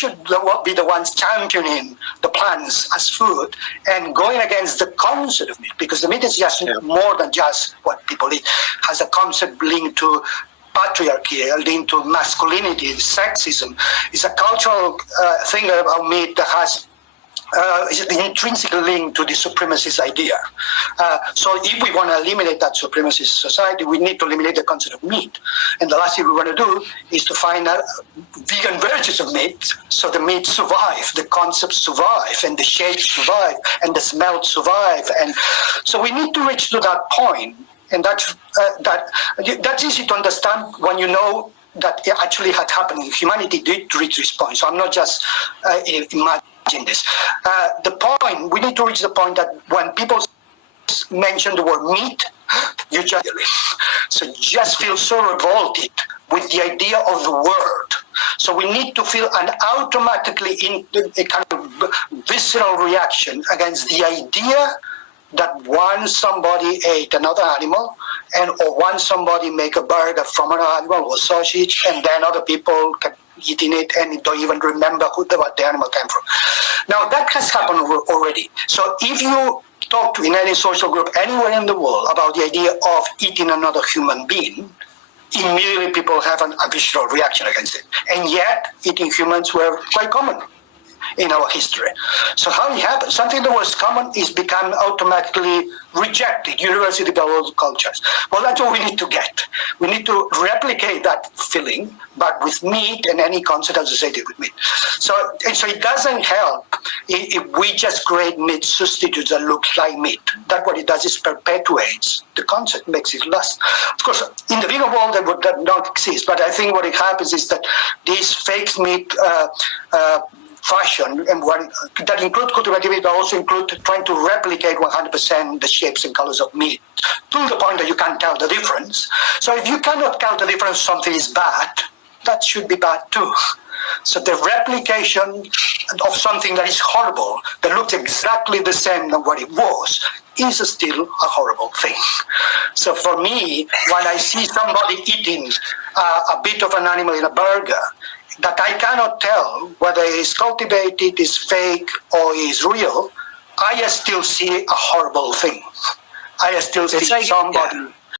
should be the ones championing the plants as food and going against the concept of meat, because the meat is just more than just what people eat. It has a concept linked to patriarchy, linked to masculinity, sexism. It's a cultural thing about meat that has is intrinsically linked to the supremacist idea. So if we want to eliminate that supremacist society, we need to eliminate the concept of meat. And the last thing we want to do is to find vegan versions of meat, so the meat survive, the concepts survive, and the shapes survive, and the smells survive. And so we need to reach to that point. And that's easy to understand when you know that it actually had happened. Humanity did reach this point. So I'm not just imagining this. The point, we need to reach the point that when people mention the word meat, you just feel so revolted with the idea of the word. So we need to feel an automatically a kind of visceral reaction against the idea that once somebody ate another animal, or once somebody make a burger from another animal or sausage, and then other people kept eating it and don't even remember what the animal came from. Now that has happened already. So if you talk to in any social group anywhere in the world about the idea of eating another human being, immediately people have a visceral reaction against it. And yet eating humans were quite common in our history. So how it happened? Something that was common is become automatically rejected, universally by all cultures. Well, that's what we need to get. We need to replicate that feeling, but with meat and any concept associated with meat. So it doesn't help if we just create meat substitutes that look like meat. That what it does is perpetuates the concept, makes it last. Of course, in the vegan world, that would not exist, but I think what it happens is that this fake meat fashion, and that include cultivated, but also include trying to replicate 100% the shapes and colors of meat, to the point that you can't tell the difference. So if you cannot tell the difference, something is bad, that should be bad too. So the replication of something that is horrible, that looks exactly the same than what it was, is still a horrible thing. So for me, when I see somebody eating a bit of an animal in a burger, that I cannot tell whether it's cultivated, is fake, or is real, I still see a horrible thing. I still see somebody